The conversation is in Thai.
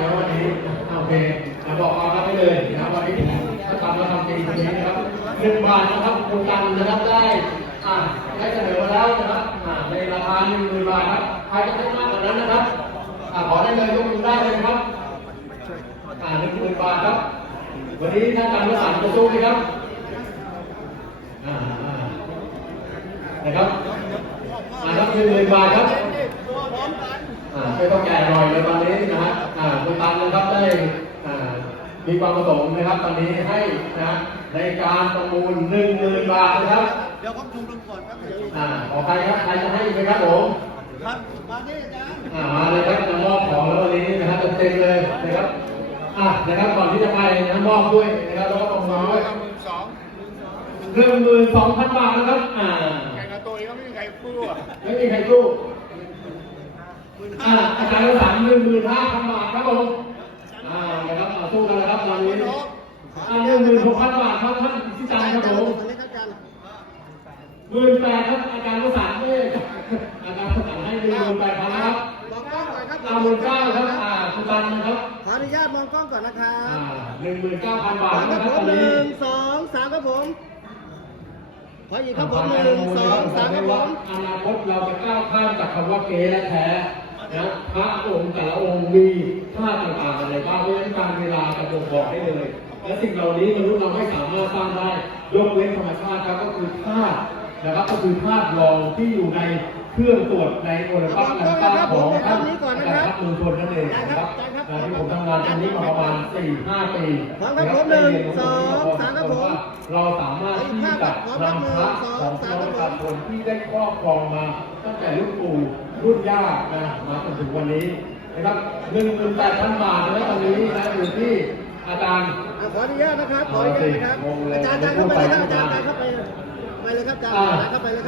นะวันนี้โอเคนะบอกเอาครับไปเลยนะวันนี้ถ้าทำแล้วทำจริงนี้นะครับหนึ่งบาทนะครับคุณกันนะครับได้อ่าได้เสนอมาแล้วนะครับอ่าในราคาหนึ่งหมื่นบาทครับใครจะได้มากกว่านั้นนะครับอ่าขอได้เลยยกมือได้เลยครับอ่าหนึ่งหมื่นบาทครับ วันนี้ท่านการประสานจะสู้ไหมครับอ่านะครับอ่าครับหนึ่งหมื่นบาทครับอ่าไม่ต้องแก่หน่อยเลยตอนนี้นะฮะ อ่าคุณตันนะครับได้อ่ามีความประสงค์นะครับ ตอนนี้ให้นะฮะในการประมูลหนึ่งหมื่นบาทนะครับ เดี๋ยวผมชมรมก่อนครับเดี๋ยวอ่าขอใครครับใครจะให้อีกไหมครับผมครับมาที่อาจารย์อ่ามาเลยครับมามอบของแล้ววันนี้นะฮะเต็มๆเลยนะครับอะนะครับก่อนที่จะไปนะมอบด้วยนะครับแล้วก็ประมูลด้วยหมื่นสองหนึ่งหมื่นสองพันบาทนะครับอ่าแข่งกับตัวเองก็ไม่มีใครพูดอะไม่มีใครสู้อ่าอาจารย์เราสั่งหนึ่งหมื่นห้าพันบาทครับผมอ่านะครับเอาสู้กันนะครับวันนี้อ่าหนึ่งหมื่นห กพันบาทครับท่านที่จันครับผมตอนนี้ครับอาจารย์หมื่นแปดครับอาจารย์เราสั่งเอ้ยอาจารย์เราสั่งให้หนึ่งหมื่นแปดพันนะครับมองกล้องก่อนครับอ่าหมื่นเก้าครับอ่าคุณตันนะครับขออนุญาตมองกล้องก่อนนะครัอ่าบหนึ่งหมื่นเก้าพันบาทคนะรับครับผตอมนหนี้นึ่งสองสามครับผมขออีกครับผมหนึ่งสองสามครับผมอนาคตเราจะก้าวข้ามจากคำว่าเกและแท้ นะพระองค์แต่ละองค์มีท่าต่างๆอะไรบ้างเพราะฉะนั้นการเวลาจะบ่งบอกได้เลย และสิ่งเหล่านี้มนุษย์เราไม่สามารถสร้างได้ยกเว้นธรรมชาติครับก็คือธาตุนะครับก็คือธาตุรองที่อยู่ในเครื่องตรวจในโอลิมปัสแลนต้าของท่านอาจารย์ครับมือชนนั่นเองนะครับนะที่ผมทำงานตรงนี้มาประมาณ4-5ปีนะครับได้เรียนรู้ตรงนี้มาพอสมควรว่าเราสามารถที่จะนำพระของพี่น้องประชาชนที่ได้ครอบครองมาตั้งแต่รุ่นปู่ รุ่นย่านะมาจนถึงวันนี้นะครับ18,000บาทนะตอนนี้นะอยู่ที่อาจารย์อะขออนุญาตนะครับขออนุญาตนะครับอาจารย์อาจารย์เข้าไปเลยครับอาจารย์อาจารย์เข้าไปเลยไปเลยครับอาจารย์อาจารย์เข้าไปเลยครับ